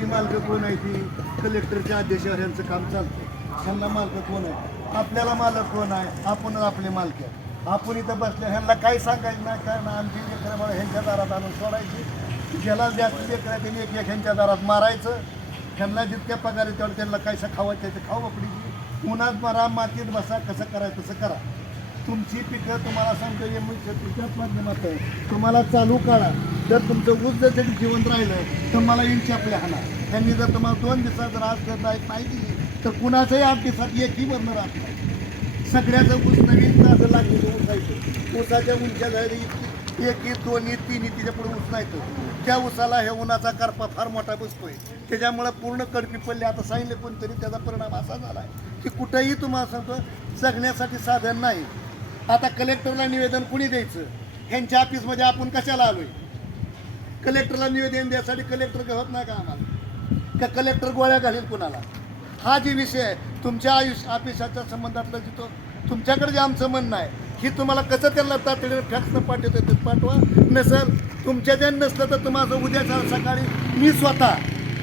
यांची खरी मालकं कोण आहे ती कलेक्टरच्या अध्यक्षावर यांचं काम चालतं ह्यांना मालकं कोण आहे आपल्याला मालक कोण आहे? आपणच आपले मालक आहे आपण इथं बसल्या ह्यांना काही सांगायचं नाही कारण आमची लेकरं मला ह्यांच्या दारात आणून सोडायची. ज्याला जास्त लेकरं आहे त्यांनी एक ह्यांच्या दारात मारायचं. ह्यांना जितक्या पगार आहे तेवढं त्यांना काय खावं त्याचं खाऊ आपली उन्हात मरा मातीत बसा कसं करायचं तसं करा. तुमची पिकं तुम्हाला सांगतो हे मी शेतीच्याच माध्यमात आहे. तुम्हाला चालू काढा जर तुमचं ऊस जर तरी जिवंत राहिलं तर मला इंच आपल्या हाना त्यांनी जर तुम्हाला दोन दिवसात जर आज जर नाही दिली तर कुणाचंही आठ दिवसात एकही बंद राहत नाही. सगळ्याचं ऊस नवीन ताजं लागलेलं ऊस आहे ऊसाच्या उंच्या झाली एक दोन्ही तिन्ही एक तिच्या पुढे ऊस नाही तो. त्या ऊसाला हे उन्हाचा करपा फार मोठा बसतोय. त्याच्यामुळं पूर्ण कडपी पडली. आता सांगितलं कोणतरी त्याचा परिणाम असा झाला आहे की कुठंही तुम्हाला सांगतो जगण्यासाठी साधन नाही. आता कलेक्टरला निवेदन कुणी द्यायचं? ह्यांच्या ऑफिसमध्ये आपण कशाला आलोय? कलेक्टरला निवेदन द्यायसाठी कलेक्टर गवत नाही का आम्हाला? का कलेक्टर गोळ्या घालील कुणाला? हा जे विषय आहे तुमच्या आयुष्य ऑफिसाच्या संबंधातलं जिथं तुमच्याकडे जे आमचं म्हणणं आहे ही तुम्हाला कसं त्यांना तातडीनं फॅक्सनं पाठवतो ते पाठवा. नसेल तुमच्या ज्या नसलं तर तुम्हाला उद्या सा- सकाळी मी स्वतः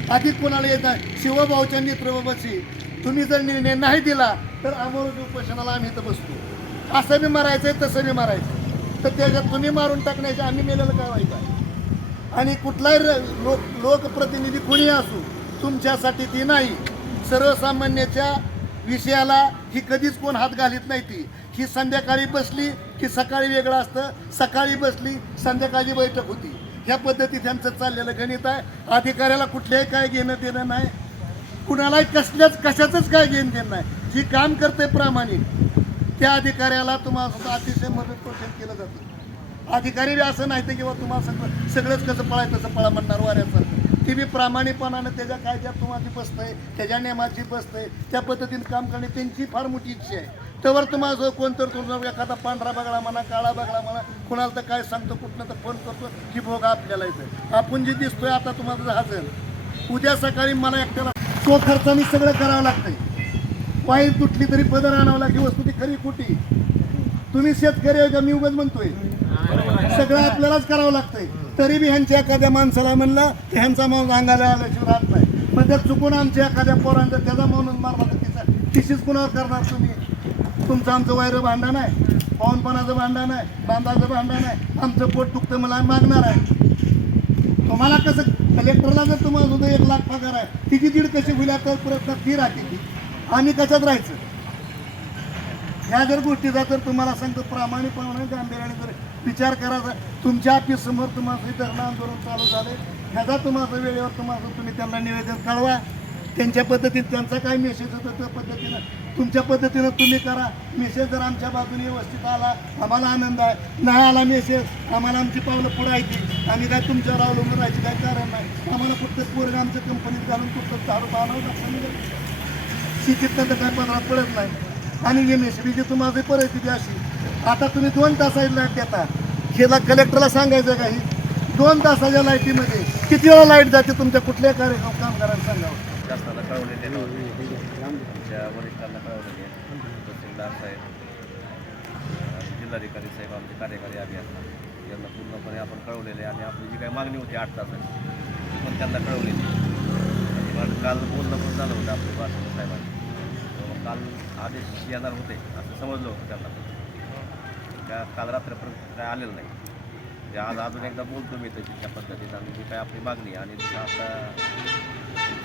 अधिक कोणाला येत नाही? शिवभाऊच्या प्रभावाशी तुम्ही जर निर्णय नाही दिला तर आमोर उपोषणाला आम्ही इथं बसतो. असं बी मारायचं आहे तसं बी मारायचं तर त्याच्यात तुम्ही मारून टाकण्याचे आम्ही मेलेलं काय वाईट आहे? आणि कुठलाही र- लोक लोकप्रतिनिधी कुणी असू तुमच्यासाठी ती नाही. सर्वसामान्याच्या विषयाला ही कधीच कोण हात घालीत नाही ती. ही संध्याकाळी बसली की सकाळी वेगळं असतं. सकाळी बसली संध्याकाळी बैठक होती. ह्या पद्धतीत त्यांचं चाललेलं गणित आहे. अधिकाऱ्याला कुठल्याही काय घेणं देणं नाही. कुणालाही कसल्याच कशाचंच काय घेणं देणं नाही. जी काम करते प्रामाणिक त्या अधिकाऱ्याला तुम्हाला अतिशय मदत पोषण केलं जातं. अधिकारी बी असं नाही तर किंवा तुम्हाला सगळं सगळंच कसं पळाय तसं पळा म्हणणार वाऱ्याचं. ती बी प्रामाणिकपणानं त्याच्या कायद्यात तुम्हाला बसतंय त्याच्या नियमाची बसतंय त्या पद्धतीने काम करणे त्यांची फार मोठी इच्छा आहे. त्यावर तुम्हाला जो कोणतर तुमचा एखादा पांढरा बगळा म्हणा काळा बगळा म्हणा कुणाला तर काय सांगतो कुठनं तर फोन करतो की भोग आपल्याला इथं. आपण जे दिसतोय आता तुम्हाला हजर. उद्या सकाळी मला एकट्याला तो खर्चाने सगळं करावं लागतंय. पायी तुटली तरी पदर आणावं लागली वस्तू ती खरी खोटी. तुम्ही शेतकरी आहे का? मी उगाच म्हणतोय. सगळं आपल्यालाच करावं लागतंय. तरी मी ह्यांच्या एखाद्या माणसाला म्हणलं की ह्यांचा माणूस अंगाला आल्याशिवाय राहत नाही. मग त्या चुकून आमच्या एखाद्या पोरांचा त्याचा माणूस मारला तर तिचा तिशीच कुणावर करणार तुम्ही? तुमचं आमचं वायर भांडण आहे. पाहुणपणाचं भांडण आहे. बांधाचं भांडण आहे. आमचं पोट दुखतं मला मागणार आहे. तुम्हाला कसं कलेक्टरला जर तुम्हाला सुद्धा एक लाख पगार आहे तिची दीड कशी होईल? तर प्रयत्न ती राहते आम्ही कशात राहायचं? ह्या जर गोष्टीचा जर तुम्हाला सांगतो प्रामाणिकपणे गांभीर्याने जर विचार करायचा तुमच्या ऑफिससमोर तुम्हाला धरणं आंदोलन चालू झाले ह्याचा तुम्हाला वेळेवर तुम्हाला तुम्ही त्यांना निवेदन कळवा. त्यांच्या पद्धतीत त्यांचा काय मेसेज होतो त्या पद्धतीनं? तुमच्या पद्धतीनं तुम्ही करा. मेसेज जर आमच्या बाजूने व्यवस्थित आला आम्हाला आनंद आहे. नाही आला मेसेज आम्हाला आमची पावलं पुढायची आम्ही काय तुमच्यावर अवलंबून राहायची काय कारण नाही. आम्हाला फक्त पोरग आमच्या कंपनीत घालून फक्त झाडू पाहणार लागतं शेतीत तर काय पदरात पडत नाही. आणि एम एस बीची तुम्हाला परिस्थिती अशी. आता तुम्ही दोन तासाची लाइट देता. हिला कलेक्टरला सांगायचं काही दोन तासाच्या लाईटीमध्ये किती वेळा लाइट जाते तुमच्या कुठल्या कार्यक्रम कामगारांना सांगावं शासनाला कळवलेले आमच्या वरिष्ठांना कळवलेले. तहसीलदार साहेब जिल्हाधिकारी साहेब आमचे कार्यकारी अभियंता यांना पूर्णपणे आपण कळवलेले आणि आपली जी काही मागणी होती आठ तासाची ती पण त्यांना कळवलेली. आणि काल बोलणं पण झालं होतं आपल्या वासुदेव साहेबांनी काल आदेश येणार होते असं समजलं होतं त्यांना. त्या काल रात्रपर्यंत काय आलेलं नाही म्हणजे आज अजून एकदा बोलतो मी तशी त्या पद्धतीनं आणि जी काय आपली मागणी आणि तिथं आता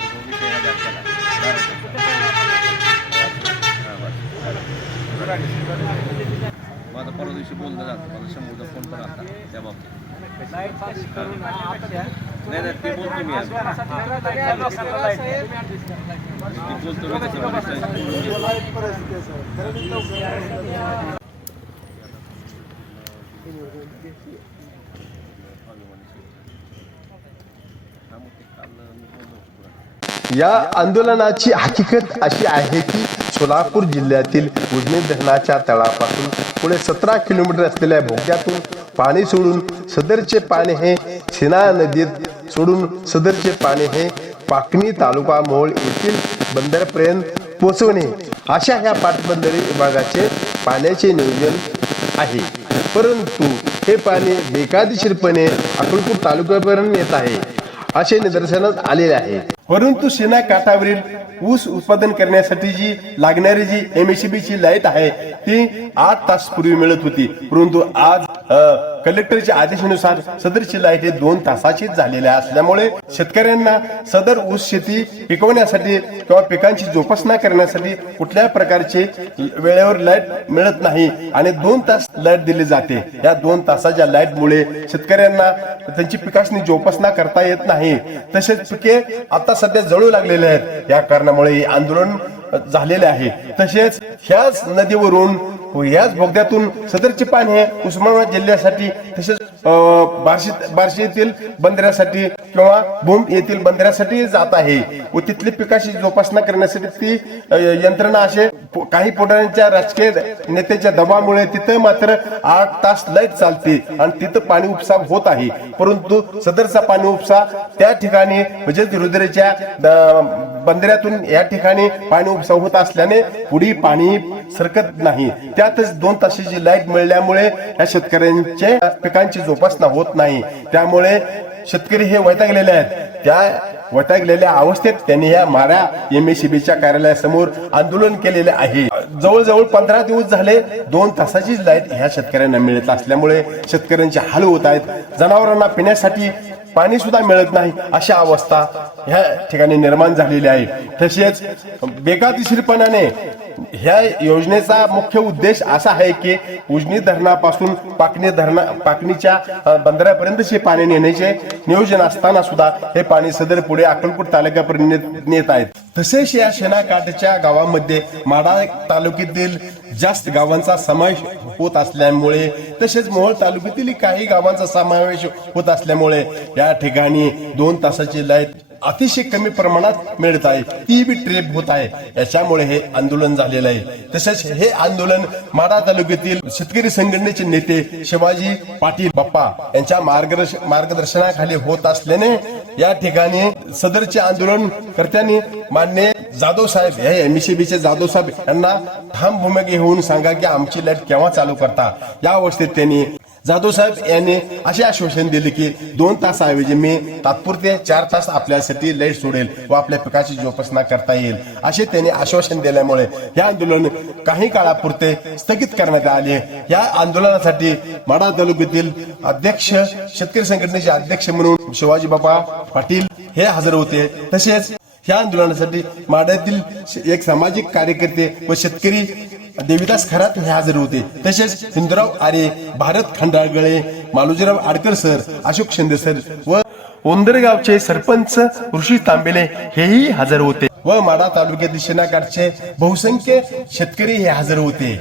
जो विषय हजर केला. माझं परवा दिवशी बोलणं झालं मला शंभूचा फोन पण आला त्या बाबतीत. नाही नाही ते बोलतो मी. या आंदोलनाची हकीकत अशी आहे की सोलापूर जिल्ह्यातील उजनी धरणाच्या तळापासून पुढे सतरा किलोमीटर असलेल्या भोग्यातून पाणी सोडून सदरचे पाणी हे सिना नदीत सोडून सदरचे पाणी हे पाकणी तालुका मोहोळ येथील बंदरपर्यंत पोहोचवणे. अशा ह्या पाटबंदरी विभागाचे पाण्याचे नियोजन आहे. परंतु हे पाणी बेकायदेशीरपणे अक्कलकोट तालुक्यापर्यंत येत आहे. असे निदर्शनात आलेले आहे. परंतु सेना काठावरील ऊस उत्पादन करण्यासाठी जी लागणारी जी एमएससीबी ची लाइट आहे ती आठ तास पूर्वी मिळत होती. परंतु आज कलेक्टरच्या आदेशानुसार सदरची लाइट हे दोन तासाचीच झालेल्या असल्यामुळे शेतकऱ्यांना सदर ऊस शेती पिकवण्यासाठी किंवा पिकांची जोपासना करण्यासाठी कुठल्या प्रकारचे वेळेवर लाइट मिळत नाही आणि दोन तास लाइट दिली जाते. या दोन तासाच्या लाइट मुळे शेतकऱ्यांना त्यांची पिकासनी जोपासना करता येत नाही. तसेच पिके आता सध्या जळू लागलेले आहेत. या कारणामुळे हे आंदोलन झालेले आहे. तसेच ह्याच नदीवरून ह्याच याच बोगद्यातून सदरचे पाणी हे उस्मानाबाद जिल्ह्यासाठी तसेच अं, बार्शी बार्शी येथील बंदरासाठी किंवा भूम येथील बंदरासाठी जात आहे. व तिथली पिकाची जोपासना करण्यासाठी ती यंत्रणा असे काही पोटांच्या राजकीय नेत्याच्या दबावामुळे तिथं मात्र आठ तास लाइट चालते आणि तिथं पाणी उपसा होत आहे. परंतु सदरचा पाणी उपसा त्या ठिकाणी म्हणजे रुद्रेच्या द- बंदऱ्यातून या ठिकाणी पाणी उपसा होत असल्याने पुढे पाणी सरकत नाही. त्यातच दोन तासाची लाइट मिळाल्यामुळे या शेतकऱ्यांचे पिकांची जोपासना होत नाही. त्यामुळे शेतकरी हे वैतागलेले आहेत. त्या वटागलेल्या अवस्थेत त्यांनी या मारा एमएसीबीच्या कार्यालयासमोर आंदोलन केलेले आहे. जवळजवळ पंधरा दिवस झाले दोन तासाचीच लाइट ह्या शेतकऱ्यांना मिळत असल्यामुळे शेतकऱ्यांचे हाल होत आहेत. जनावरांना पिण्यासाठी पाणी सुद्धा मिळत नाही अशा अवस्था ह्या ठिकाणी निर्माण झालेली आहे. तसेच बेकायदेशीरपणाने ह्या योजनेचा मुख्य उद्देश असा आहे की उजनी धरणापासून पाकणी धरणा पाकणीच्या बंदरापर्यंतचे पाणी नेण्याचे नियोजन असताना सुद्धा हे पाणी सदर पुढे अक्कलकोट तालुक्यापर्यंत नेत- नेत आहेत. तसेच या शेणाकाठच्या गावामध्ये माडा तालुक्यातील जास्त गावांचा समावेश होत असल्यामुळे तसेच मोहोळ तालुक्यातील काही गावांचा समावेश होत असल्यामुळे या ठिकाणी दोन तासाची लाइट अतिशय कमी प्रमाणात मिळत आहे. ती बी ट्रेप होत आहे. याच्यामुळे हे आंदोलन झालेलं आहे. तसेच हे आंदोलन माडा तालुक्यातील शेतकरी संघटनेचे नेते शिवाजी पाटील बाप्पा यांच्या मार्गदर्श मार्गदर्शनाखाली होत असल्याने या ठिकाणी सदरचे आंदोलन कर्त्यांनी मान्य जाधव साहेब हे एमसीबीचे जाधव साहेब यांना ठाम भूमिका घेऊन सांगा की आमची लाइट केव्हा चालू करता. या अवस्थेत त्यांनी जाधव साहेब यांनी असे आश्वासन दिले की दोन तासाऐवजी मी तात्पुरते चार तास आपल्यासाठी लाइट सोडेल व आपल्या पिकाची जोपासना करता येईल. असे त्यांनी आश्वासन दिल्यामुळे हे आंदोलन काही काळापुरते स्थगित करण्यात आले या आंदोलनासाठी माडा तालुक्यातील अध्यक्ष शेतकरी संघटनेचे अध्यक्ष म्हणून शिवाजी बाबा पाटील हे हजर होते. तसेच या आंदोलनासाठी माड्यातील एक सामाजिक कार्यकर्ते व शेतकरी देवीदास खरात हे हजर होते. तसेच हिंदुराव आरे भारत खंडाळगळे मालुजीराव आडकर सर अशोक शिंदे सर व ओंदरगावचे सरपंच ऋषी तांबेले हेही हजर होते. व माडा तालुक्यातील शेणाकाठचे बहुसंख्य शेतकरी हे हजर होते.